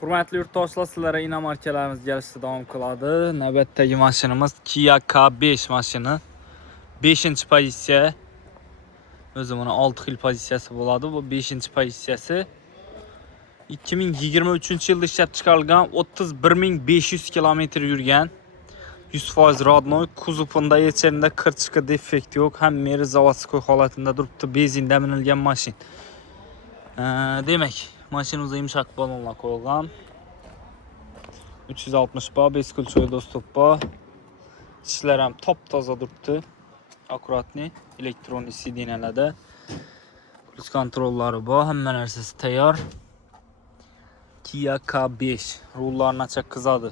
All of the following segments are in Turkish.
Hurmatli yurtdoshlar, sizlarga inomarkalarimiz kelishda davom qiladi. Navbatdagi mashinamiz Kia K5 mashina. 5-pozitsiya. O'zi buni 6 xil pozitsiyasi bo'ladi. Bu 5-pozitsiyasi. 2023-yilda ishlab chiqarilgan, 31500 kilometr yurgan. 100% rodnoy, kuzovida yechimda qirchiqi defekt yo'q. Hamma zavodskoy holatida turibdi. Benzinda minilgan mashina. Demak, mashinamizda yumshoq balonlar qo'yilgan. 360 bar, 5 kulchoy dostуп bor. Ishlar ham top-toza turibdi. Akkuratni, elektronli sidinalarda. Kruz kontrollari bor, hamma narsasi tayyor. Kia K5 rullarni achak qizadi.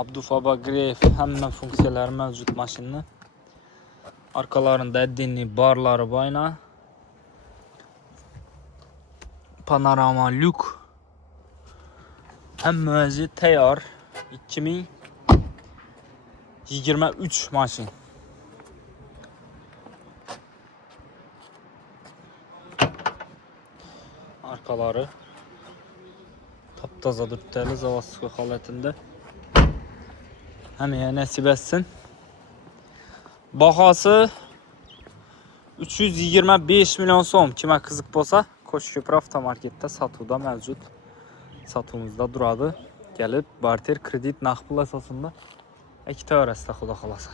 Abdufabagrev hamma funksiyalari mavjud mashina. Arkalarında addinli barlari bor ayna. Panorama lyuk. Hammasi tayyor. 2023 mashin. Arkaları taptaza turibdi, zavodskoy holatida. Hammaga nasib etsin. Bahosi 325 million so'm. Kimga qiziq bo'lsa, Qo'shko'pir avtomarketda sotuvda mavjud. Sotuvimizda turadi. Kelib, barter, kredit, naqd pul asosida ikkita orasida xudo xolasa.